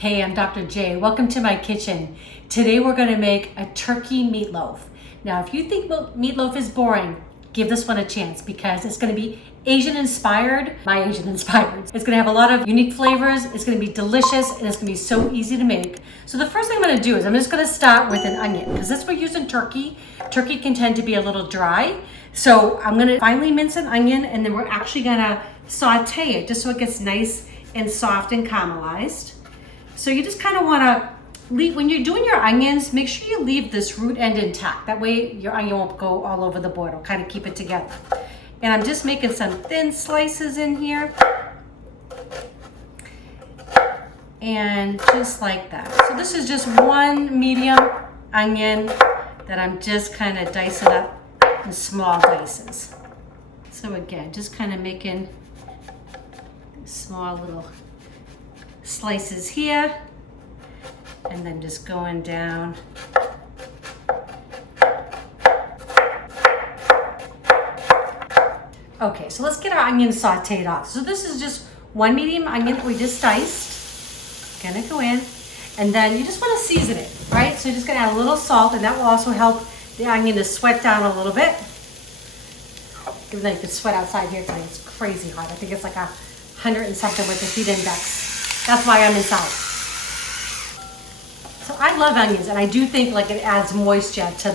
Hey, I'm Dr. J. Welcome to my kitchen. Today we're going to make a turkey meatloaf. Now, if you think meatloaf is boring, give this one a chance because it's going to be Asian inspired. It's going to have a lot of unique flavors. It's going to be delicious and it's going to be so easy to make. So the first thing I'm going to do is I'm just going to start with an onion because this we're using turkey. Turkey can tend to be a little dry. So I'm going to finely mince an onion and then we're actually going to saute it just so it gets nice and soft and caramelized. So you just kind of want to leave, when you're doing your onions, make sure you leave this root end intact. That way your onion won't go all over the board. It'll kind of keep it together. And I'm just making some thin slices in here. And just like that. So this is just one medium onion that I'm just kind of dicing up in small dices. So again, just kind of making small little slices here, and then just going down. Okay, so let's get our onions sauteed off. So this is just one medium onion that we just diced. Gonna go in, and then you just want to season it, right? So you're just gonna add a little salt, and that will also help the onion to sweat down a little bit. Even though you can sweat outside here tonight, it's crazy hot. I think it's like 100 and something with the heat index. That's why I'm inside. So I love onions, and I do think like it adds moisture to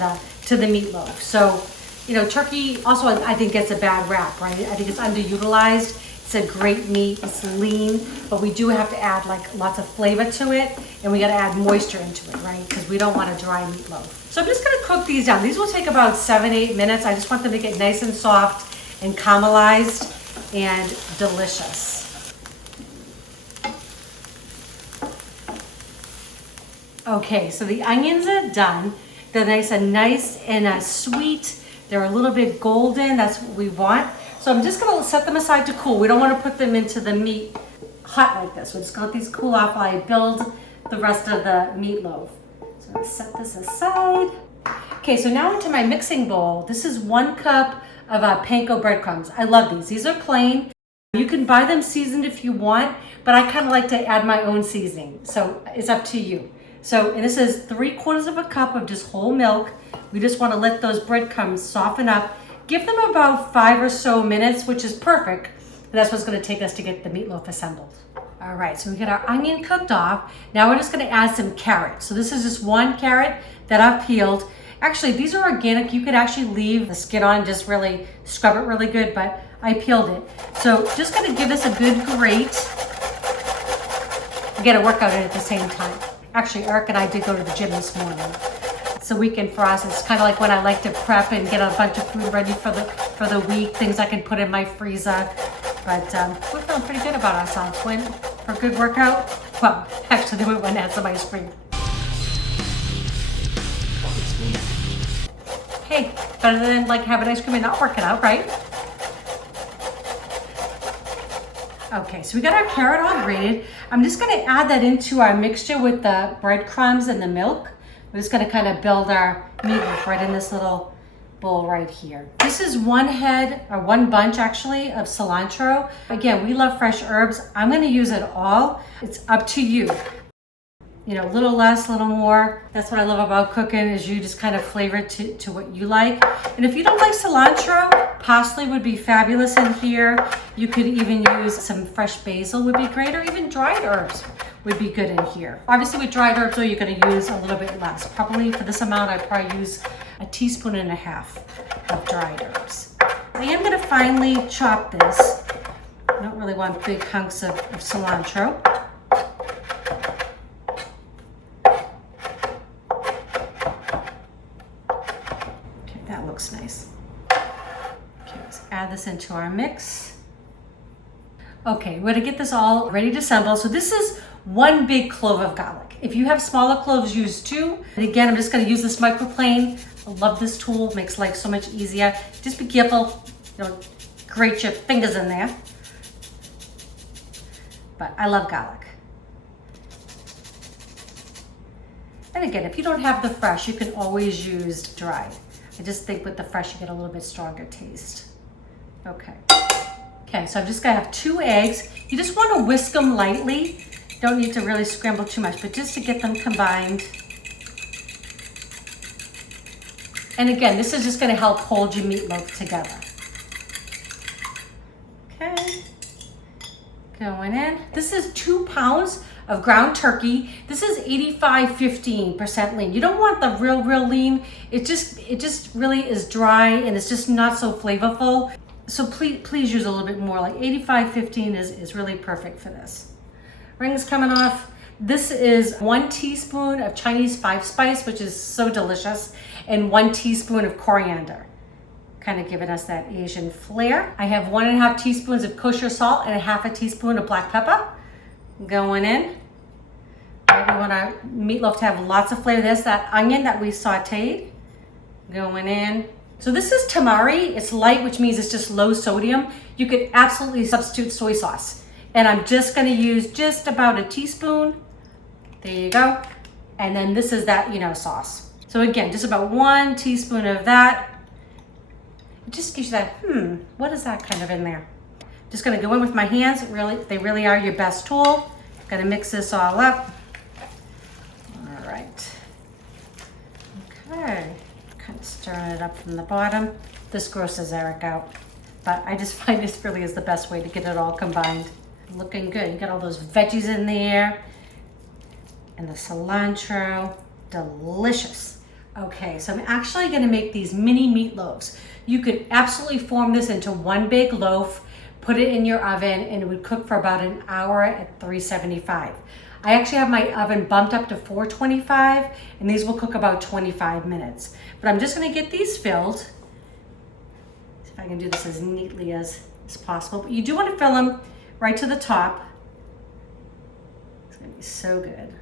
the meatloaf. So, you know, turkey also I think gets a bad rap, right? I think it's underutilized. It's a great meat. It's lean, but we do have to add like lots of flavor to it, and we got to add moisture into it, right? Because we don't want a dry meatloaf. So I'm just gonna cook these down. These will take about 7-8 minutes. I just want them to get nice and soft and caramelized and delicious. Okay, so the onions are done. They're nice and sweet. They're a little bit golden. That's what we want. So I'm just gonna set them aside to cool. We don't want to put them into the meat hot like this. We're just gonna let these cool off while I build the rest of the meatloaf. So I'm gonna set this aside. Okay, so now into my mixing bowl. This is 1 cup of panko breadcrumbs. I love these. These are plain. You can buy them seasoned if you want, but I kind of like to add my own seasoning. So it's up to you. So, and this is 3/4 of a cup of just whole milk. We just want to let those breadcrumbs soften up. Give them about 5 or so minutes, which is perfect. And that's what's going to take us to get the meatloaf assembled. All right, so we got our onion cooked off. Now we're just going to add some carrot. So this is just 1 carrot that I've peeled. Actually, these are organic. You could actually leave the skin on, just really scrub it really good, but I peeled it. So just going to give this a good grate. We got to work out it at the same time. Actually, Eric and I did go to the gym this morning. It's a weekend for us. It's kind of like when I like to prep and get a bunch of food ready for the week, things I can put in my freezer. But we're feeling pretty good about ourselves. Went for a good workout. Well, actually, then we went and had some ice cream. Hey, better than like having ice cream and not working out, right? Okay, so we got our carrot all grated. I'm just gonna add that into our mixture with the breadcrumbs and the milk. We're just gonna kind of build our meatloaf right in this little bowl right here. This is 1 head, or 1 bunch actually, of cilantro. Again, we love fresh herbs. I'm gonna use it all. It's up to you. You know, a little less, a little more. That's what I love about cooking, is you just kind of flavor it to what you like. And if you don't like cilantro, parsley would be fabulous in here. You could even use some fresh basil would be great, or even dried herbs would be good in here. Obviously with dried herbs though, you're gonna use a little bit less. Probably for this amount, I'd probably use 1.5 teaspoons of dried herbs. I am gonna finely chop this. I don't really want big hunks of cilantro. Looks nice. Okay, let's add this into our mix. Okay, we're gonna get this all ready to assemble. So this is 1 big clove of garlic. If you have smaller cloves, use 2. And again, I'm just gonna use this microplane. I love this tool, makes life so much easier. Just be careful, you know, grate your fingers in there. But I love garlic. And again, if you don't have the fresh, you can always use dried. I just think with the fresh, you get a little bit stronger taste. Okay. Okay, so I'm just gonna have 2 eggs. You just wanna whisk them lightly Don't need to really scramble too much, but just to get them combined. And again, this is just gonna help hold your meatloaf together. Okay, going in. This is 2 pounds of ground turkey. This is 85-15% lean. You don't want the real lean. It just really is dry and it's just not so flavorful. So please use a little bit more. Like 85-15 is really perfect for this. Rings coming off. This is 1 teaspoon of Chinese 5-spice, which is so delicious, and 1 teaspoon of coriander, kind of giving us that Asian flair. I have 1.5 teaspoons of kosher salt and 1/2 teaspoon of black pepper going in. Right, we want our meatloaf to have lots of flavor. There's that onion that we sauteed going in. So this is tamari. It's light, which means it's just low sodium. You could absolutely substitute soy sauce. And I'm just gonna use just about a teaspoon. There you go. And then this is that, sauce. So again, just about 1 teaspoon of that. It just gives you that, what is that kind of in there? Just gonna go in with my hands. They really are your best tool. Gonna mix this all up. All right. Okay. Kind of stirring it up from the bottom. This grosses Eric out, but I just find this really is the best way to get it all combined. Looking good. You got all those veggies in there and the cilantro. Delicious. Okay, so I'm actually gonna make these mini meatloaves. You could absolutely form this into 1 big loaf, put it in your oven, and it would cook for about an hour at 375. I actually have my oven bumped up to 425, and these will cook about 25 minutes. But I'm just gonna get these filled. See if I can do this as neatly as possible. But you do wanna fill them right to the top. It's gonna be so good.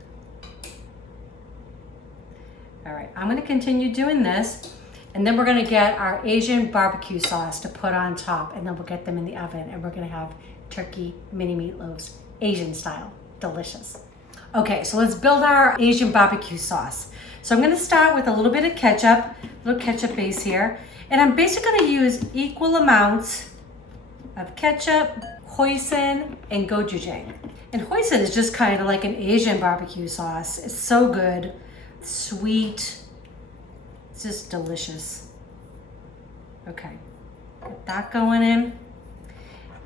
All right, I'm gonna continue doing this, and then we're gonna get our Asian barbecue sauce to put on top, and then we'll get them in the oven, and we're gonna have turkey mini meatloaves, Asian style, delicious. Okay, so let's build our Asian barbecue sauce. So I'm gonna start with a little bit of ketchup, a little ketchup base here, and I'm basically gonna use equal amounts of ketchup, hoisin, and gochujang. And hoisin is just kind of like an Asian barbecue sauce. It's so good, sweet, it's just delicious. Okay, get that going in.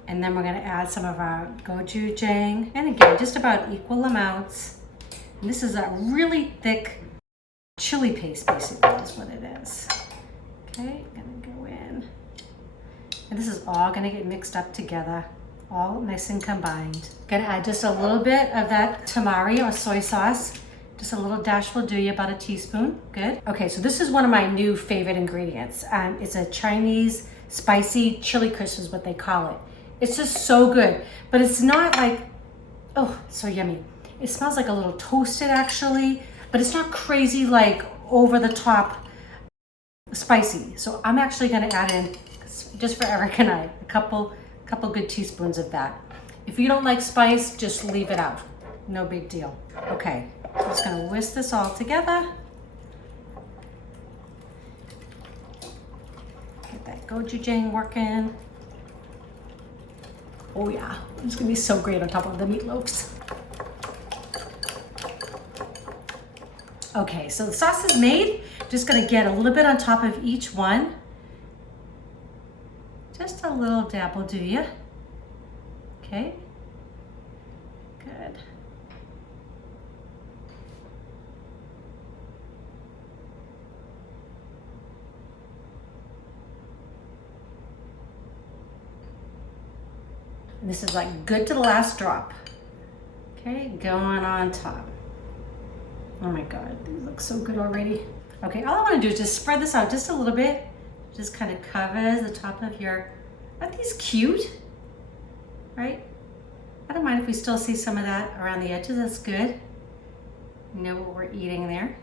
And then we're gonna add some of our gochujang. And again, just about equal amounts. And this is a really thick chili paste, basically, is what it is. Okay, gonna go in. And this is all gonna get mixed up together, all nice and combined. Gonna add just a little bit of that tamari or soy sauce. Just a little dash will do you, about a teaspoon, good. Okay, so this is one of my new favorite ingredients. It's a Chinese spicy chili crisp is what they call it. It's just so good, but it's not like, oh, it's so yummy. It smells like a little toasted actually, but it's not crazy like over the top spicy. So I'm actually gonna add in, just for Eric and I, a couple good teaspoons of that. If you don't like spice, just leave it out. No big deal. Okay, I'm just gonna whisk this all together. Get that gochujang working. Oh yeah, it's gonna be so great on top of the meatloaves. Okay, so the sauce is made. Just gonna get a little bit on top of each one. Just a little dab will do ya. Okay, good. And this is like good to the last drop. Okay, going on top. Oh my God, these look so good already. Okay, all I wanna do is just spread this out just a little bit. Just kind of covers the top of your, aren't these cute? Right? I don't mind if we still see some of that around the edges, that's good. You know what we're eating there.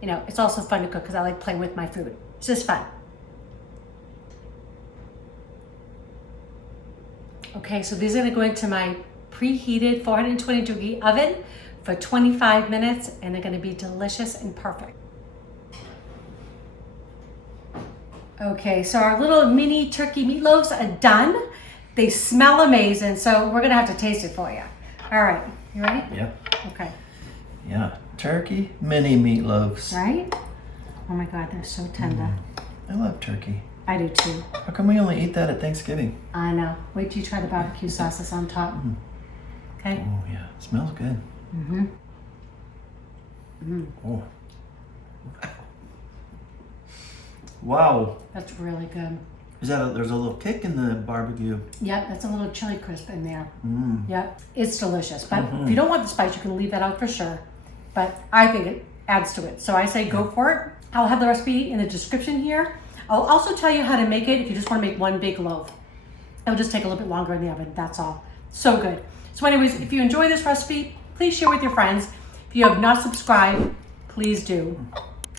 You know, it's also fun to cook because I like playing with my food. It's just fun. Okay, so these are gonna go into my preheated 420-degree oven for 25 minutes, and they're gonna be delicious and perfect. Okay, so our little mini turkey meatloaves are done. They smell amazing, so we're gonna have to taste it for you. All right, you ready? Yep. Okay. Yeah. Turkey mini meatloaves. Right? Oh my God, they're so tender. I love turkey. I do too. How come we only eat that at Thanksgiving? I know. Wait till you try the barbecue sauce that's on top. Okay? Oh yeah, it smells good. Oh. Wow. That's really good. Is that there's a little kick in the barbecue? Yep, that's a little chili crisp in there. Mm. Yep, it's delicious. But if you don't want the spice, you can leave that out for sure. But I think it adds to it. So I say go for it. I'll have the recipe in the description here. I'll also tell you how to make it if you just want to make one big loaf. It'll just take a little bit longer in the oven, that's all. So good. So anyways, if you enjoy this recipe, please share with your friends. If you have not subscribed, please do.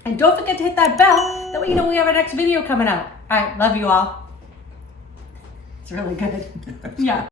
And don't forget to hit that bell, that way you know we have our next video coming out. All right, love you all. It's really good. Yeah.